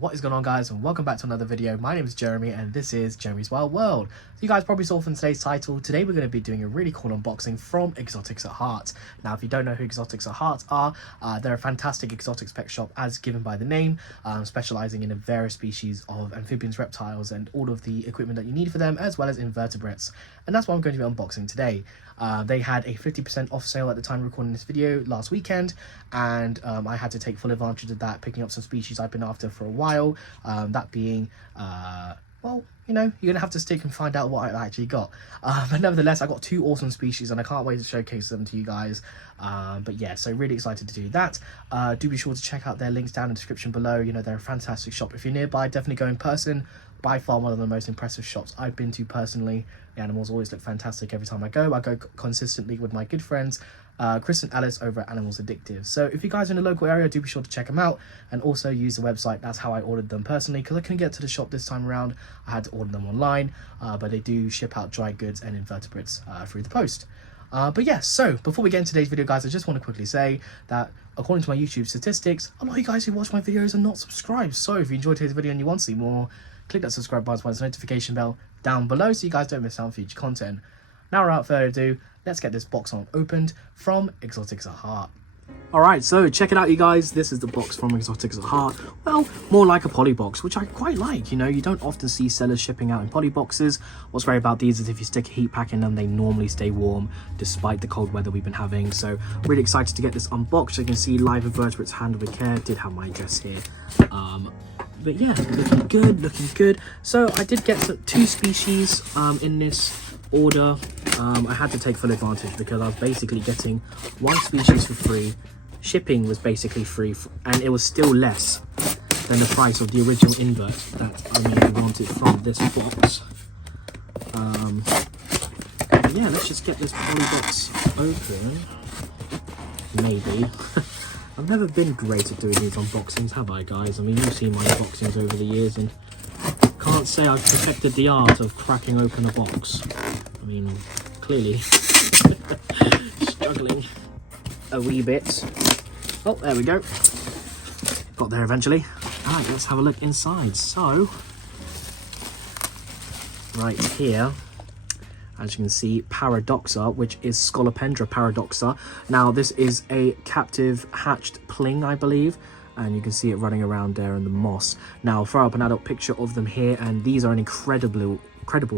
What is going on, guys, and welcome back to another video. My name is Jeremy and this is Jeremy's Wild World. So you guys probably saw from today's title, today we're going to be doing a really cool unboxing from Exotics at Heart. Now, if you don't know who Exotics at Heart are, they're a fantastic exotics pet shop as given by the name, specializing in various species of amphibians, reptiles, and all of the equipment that you need for them, as well as invertebrates. And that's what I'm going to be unboxing today. They had a 50% off sale at the time of recording this video last weekend, and I had to take full advantage of that, picking up some species I've been after for a while, that being well, you know, you're gonna have to stick and find out what I actually got, but nevertheless I got two awesome species and I can't wait to showcase them to you guys. But yeah, so really excited to do that. Do be sure to check out their links down in the description below. You know, they're a fantastic shop. If you're nearby, definitely go in person. By far one of the most impressive shops I've been to personally. The animals always look fantastic every time I go. I go consistently with my good friends Chris and Alice over at Animals Addictive. So if you guys are in the local area, do be sure to check them out and also use the website. That's how I ordered them personally, because I couldn't get to the shop this time around. I had to order them online, but they do ship out dry goods and invertebrates through the post. But yes, so before we get into today's video, guys, I just want to quickly say that according to my YouTube statistics, a lot of you guys who watch my videos are not subscribed. So if you enjoyed today's video and you want to see more, click that subscribe button as well as the notification bell down below so you guys don't miss out on future content. Now, without further ado, let's get this box opened from Exotics at Heart. Alright, so check it out, you guys. This is the box from Exotics at Heart. Well, more like a poly box, which I quite like. You know, you don't often see sellers shipping out in poly boxes. What's great about these is if you stick a heat pack in them, they normally stay warm despite the cold weather we've been having. So really excited to get this unboxed. You can see live invertebrates handled with care. Did have my address here. But yeah, looking good. So I did get two species in this order. I had to take full advantage because I was basically getting one species for free. Shipping was basically free, and it was still less than the price of the original invert that I really wanted from this box. Yeah, let's just get this poly box open. Maybe. I've never been great at doing these unboxings, have I, guys? I mean, you've seen my unboxings over the years, and can't say I've perfected the art of cracking open a box. I mean, clearly struggling a wee bit. Oh, there we go. Got there eventually. All right, let's have a look inside. So, right here, as you can see, Paradoxa, which is Scolopendra paradoxa. Now, this is a captive hatched pling, I believe, and you can see it running around there in the moss. Now, I'll throw up an adult picture of them here, and these are an incredible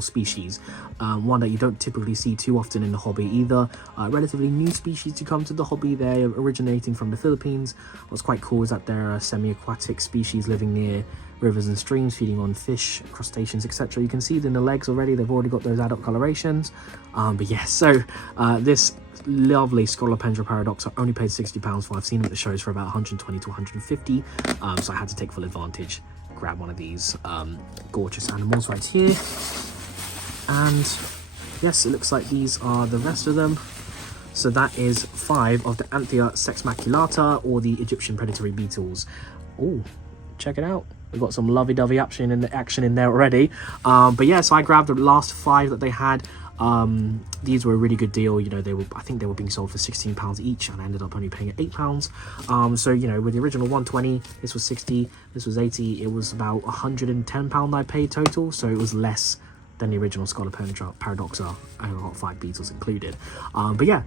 species, one that you don't typically see too often in the hobby either. Relatively new species to come to the hobby. They're originating from the Philippines. What's quite cool is that they're a semi-aquatic species living near rivers and streams, feeding on fish, crustaceans, etc. You can see it in the legs already. They've already got those adult colorations. But yeah, so this lovely Scolopendra paradoxa only paid £60 for. I've seen them at the shows for about 120 to 150, so I had to take full advantage, grab one of these gorgeous animals right here. And yes, it looks like these are the rest of them. So that is 5 of the Anthea sexmaculata, or the Egyptian predatory beetles. Oh, check it out. We've got some lovey-dovey action in there already. But yeah, so I grabbed the last 5 that they had. These were a really good deal. You know, I think they were being sold for £16 each, and I ended up only paying at £8. So, you know, with the original 120, this was 60, this was 80, it was about £110 I paid total, so it was less than the original Scolopendra paradoxa. I got 5 beetles included. But yeah,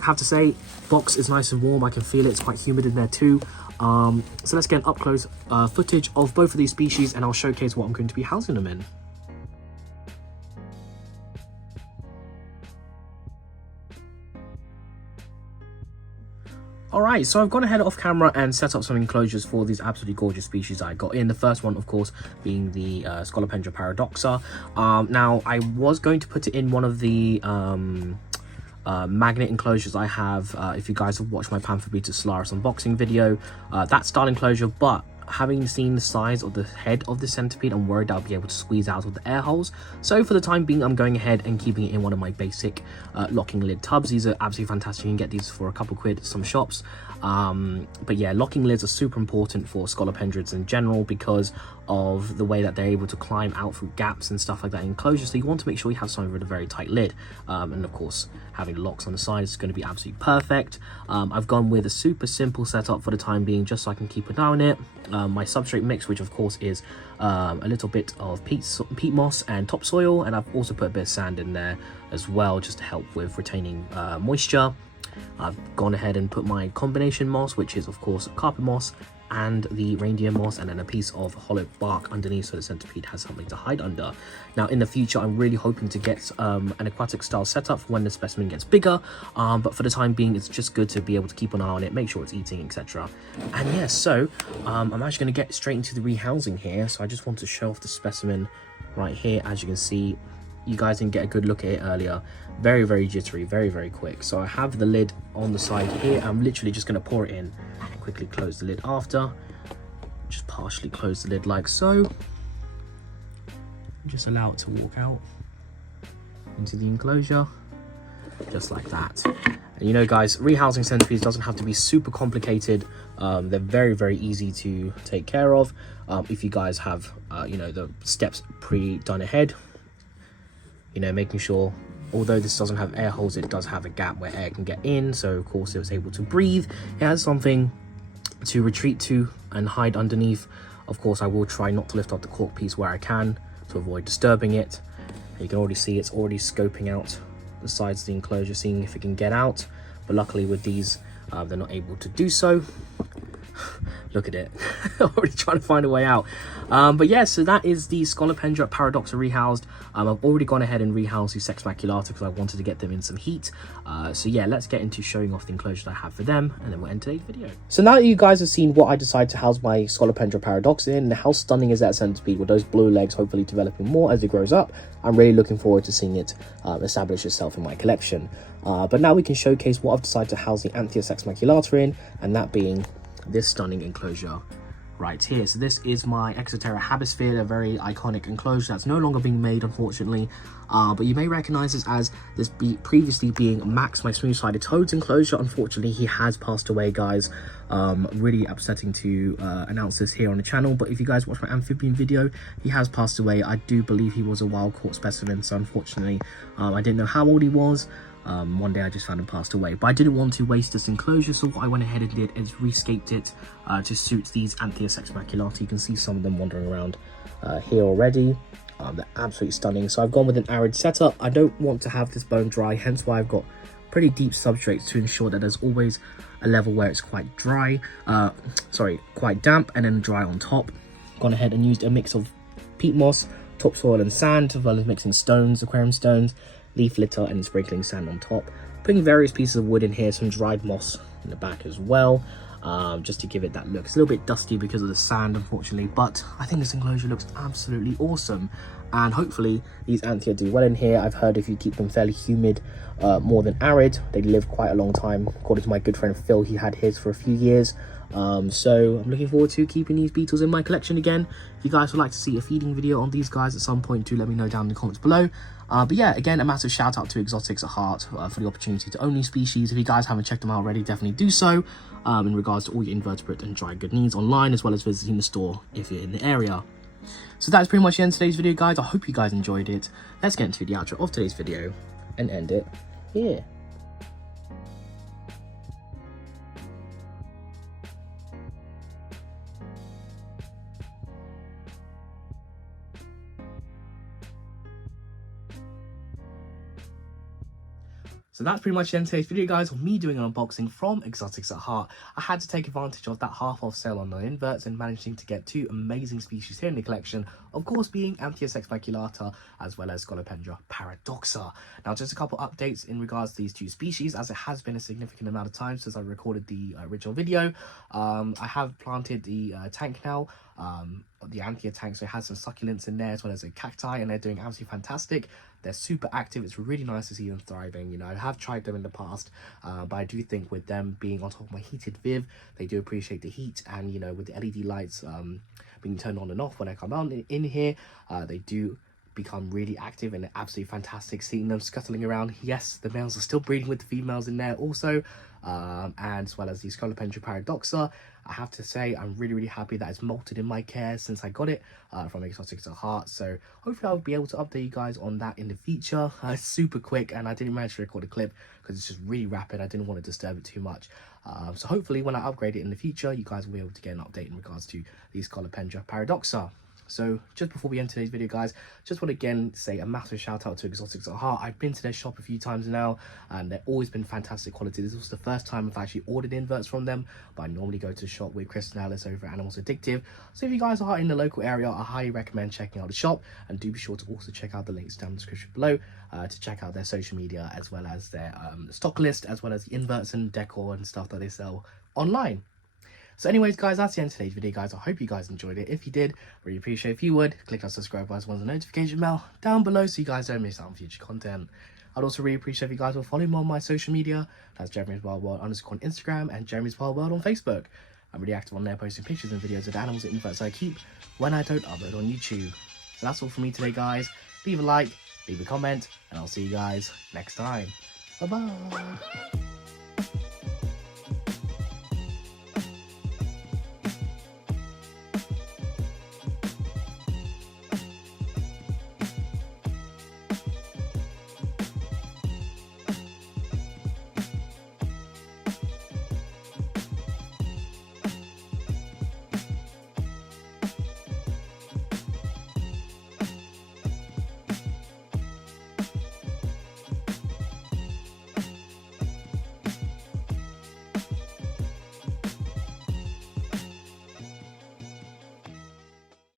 I have to say, box is nice and warm. I can feel it. It's quite humid in there too. So let's get an up close footage of both of these species, and I'll showcase what I'm going to be housing them in. Alright, so I've gone ahead off camera and set up some enclosures for these absolutely gorgeous species I got in. The first one, of course, being the Scolopendra paradoxa. Now, I was going to put it in one of the magnet enclosures I have. If you guys have watched my Pantherbeetus Solaris unboxing video, that style enclosure, but having seen the size of the head of the centipede, I'm worried I'll be able to squeeze out of the air holes. So for the time being, I'm going ahead and keeping it in one of my basic locking lid tubs. These are absolutely fantastic. You can get these for a couple quid at some shops. But yeah, locking lids are super important for scolopendrids in general because of the way that they're able to climb out through gaps and stuff like that in enclosures. So you want to make sure you have something with a very tight lid, and of course having locks on the sides is going to be absolutely perfect. I've gone with a super simple setup for the time being, just so I can keep an eye on it. My substrate mix, which of course is a little bit of peat moss and topsoil, and I've also put a bit of sand in there as well, just to help with retaining moisture. I've gone ahead and put my combination moss, which is of course carpet moss and the reindeer moss, and then a piece of hollow bark underneath so the centipede has something to hide under. Now in the future I'm really hoping to get an aquatic style setup for when the specimen gets bigger, but for the time being it's just good to be able to keep an eye on it, make sure it's eating, etc. And yes, so I'm actually going to get straight into the rehousing here. So I just want to show off the specimen right here. As you can see, you guys didn't get a good look at it earlier. Very jittery, very quick. So I have the lid on the side here. I'm literally just going to pour it in and quickly close the lid after. Just partially close the lid like so. Just allow it to walk out into the enclosure, just like that. And you know guys, rehousing centipedes doesn't have to be super complicated. They're very easy to take care of if you guys have you know, the steps pre-done ahead. You know, making sure, although this doesn't have air holes, it does have a gap where air can get in, so of course it was able to breathe. It has something to retreat to and hide underneath. Of course I will try not to lift up the cork piece where I can to avoid disturbing it. You can already see it's already scoping out the sides of the enclosure, seeing if it can get out, but luckily with these they're not able to do so. Look at it. Already trying to find a way out. But yeah, so that is the Scolopendra paradoxa rehoused. I've already gone ahead and rehoused the Sex maculata because I wanted to get them in some heat. So yeah, let's get into showing off the enclosure that I have for them, and then we'll end today's video. So now that you guys have seen what I decided to house my Scolopendra paradoxa in, and how stunning is that centipede with those blue legs hopefully developing more as it grows up, I'm really looking forward to seeing it establish itself in my collection. But now we can showcase what I've decided to house the Anthea Sex maculata in, and that being this stunning enclosure right here. So this is my Exoterra Habisphere, a very iconic enclosure that's no longer being made, unfortunately, but you may recognize this as this previously being Max, my smooth-sided toads enclosure. Unfortunately he has passed away, guys. Really upsetting to announce this here on the channel, but if you guys watch my amphibian video, he has passed away. I do believe he was a wild caught specimen, so unfortunately I didn't know how old he was. One day I just found him passed away, but I didn't want to waste this enclosure, so what I went ahead and did is rescaped it to suit these Anthea Sex maculata. You can see some of them wandering around here already. They're absolutely stunning. So I've gone with an arid setup. I don't want to have this bone dry, hence why I've got pretty deep substrates to ensure that there's always a level where it's quite dry, quite damp, and then dry on top. Gone ahead and used a mix of peat moss, topsoil and sand, as well as mixing stones, aquarium stones, leaf litter, and sprinkling sand on top. Putting various pieces of wood in here, some dried moss in the back as well, just to give it that look. It's a little bit dusty because of the sand, unfortunately, but I think this enclosure looks absolutely awesome, and hopefully these Anthea do well in here. I've heard if you keep them fairly humid, more than arid, they live quite a long time. According to my good friend Phil, he had his for a few years. So I'm looking forward to keeping these beetles in my collection again. If you guys would like to see a feeding video on these guys at some point, do let me know down in the comments below. But yeah, again, a massive shout out to Exotics at Heart for the opportunity to own these species. If you guys haven't checked them out already, definitely do so, in regards to all your invertebrate and dry good needs online, as well as visiting the store if you're in the area. So that's pretty much the end of today's video, guys. I hope you guys enjoyed it. Let's get into the outro of today's video and end it here. So that's pretty much the end of today's video, guys, of me doing an unboxing from Exotics at Heart. I had to take advantage of that half-off sale on the inverts and managing to get two amazing species here in the collection, of course being Anthea Sex maculata as well as Scolopendra paradoxa. Now, just a couple updates in regards to these two species, as it has been a significant amount of time since I recorded the original video. I have planted the tank now, the Anthea tank, so it has some succulents in there as well as a cacti, and they're doing absolutely fantastic. They're super active. It's really nice to see them thriving. You know, I have tried them in the past, but I do think with them being on top of my heated Viv, they do appreciate the heat, and you know, with the LED lights being turned on and off when I come out in here, they do become really active, and absolutely fantastic seeing them scuttling around. Yes, the males are still breeding with the females in there also, and as well as the Scolopendra paradoxa. I have to say I'm really happy that it's molted in my care since I got it from Exotics at Heart. So hopefully I'll be able to update you guys on that in the future. It's super quick, and I didn't manage to record a clip because it's just really rapid. I didn't want to disturb it too much. So hopefully when I upgrade it in the future, you guys will be able to get an update in regards to the Scolopendra paradoxa. So just before we end today's video, guys, just want to again say a massive shout out to Exotics at Heart. I've been to their shop a few times now, and they've always been fantastic quality. This was the first time I've actually ordered inverts from them, but I normally go to the shop with Chris and Alice over at Animals Addictive. So if you guys are in the local area, I highly recommend checking out the shop, and do be sure to also check out the links down in the description below to check out their social media, as well as their stock list, as well as the inverts and decor and stuff that they sell online. So anyways, guys, that's the end of today's video, guys. I hope you guys enjoyed it. If you did, really appreciate if you would click that subscribe button as well as the notification bell down below so you guys don't miss out on future content. I'd also really appreciate if you guys will follow me on my social media. That's Jeremy's Wild World _ on Instagram and Jeremy's Wild World on Facebook. I'm really active on there, posting pictures and videos of the animals and inverts I keep when I don't upload on YouTube. So that's all from me today, guys. Leave a like, leave a comment, and I'll see you guys next time. Bye bye.